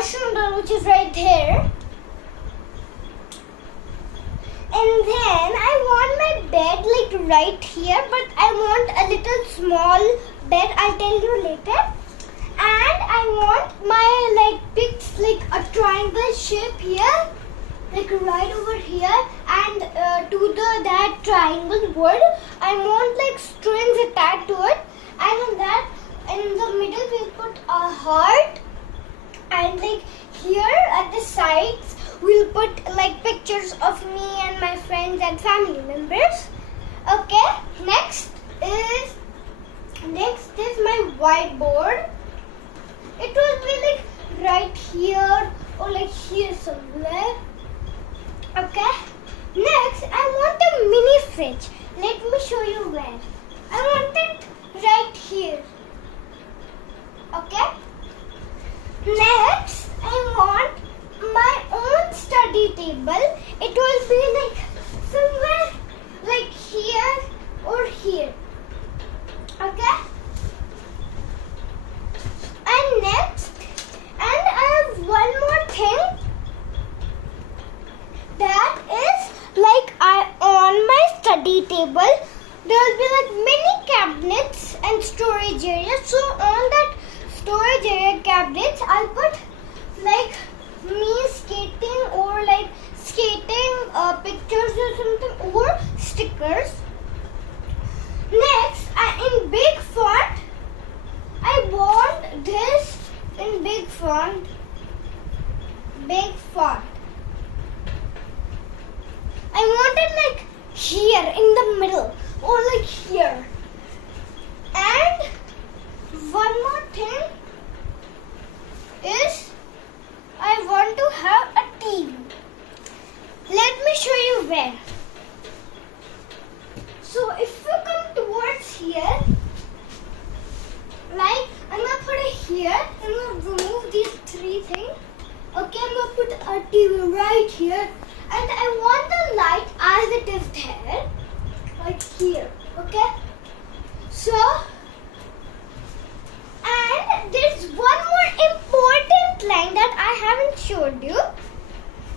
washroom door, which is right there. And then I want my bed like right here, but I want a little small bed. I'll tell you later. And I want my like pics like a triangle shape here, like right over here, and to that triangle board I want like strings attached to it, and on that in the middle we'll put a heart, and like here at the sides we'll put like pictures of me and my friends and family members. Okay, next is my whiteboard. It will be like right here or like here somewhere. Okay. Next, I want a mini fridge. Let me show you where. I want it right here. Okay. Next, I want my own study table. It will be like somewhere like here or here. Okay. And next, and I have one more thing. That is like on my study table there will be like many cabinets and storage areas. So on that storage area cabinets I'll put like me skating or like skating pictures or something or stickers. Next, in big font I want this in big font. I want it like here in the middle or like here. And one more thing is I want to have a TV. Let me show you where. So if you come towards here, like I'm gonna put it here. I'm gonna remove these three things. Okay, I'm gonna put a TV right here, and I want the light as it is there, like here. Okay. So, and there's one more important line that I haven't showed you.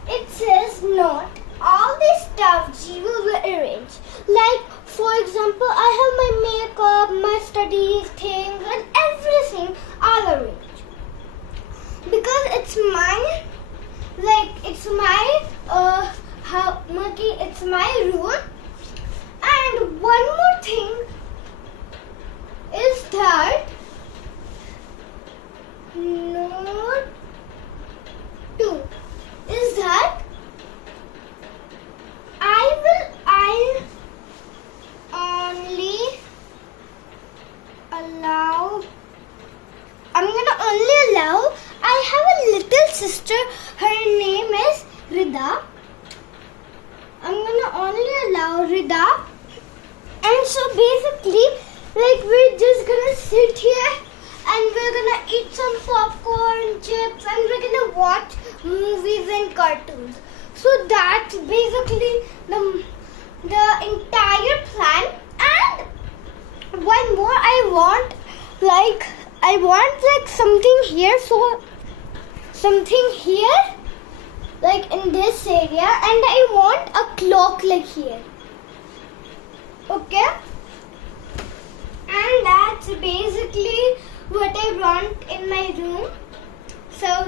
It says not all the stuff you will arrange. Like for example, I have my makeup, my study things, and everything I'll arrange. Because it's my it's my room. And one more thing is that note 2 is that I have a little sister. Her name is Rida. I'm gonna only allow Rida. And so basically, like we're just gonna sit here and we're gonna eat some popcorn, chips, and we're gonna watch movies and cartoons. So that's basically the entire plan. And one more, I want something here. So something here, like in this area, and I want a clock like here. Okay, and that's basically what I want in my room. So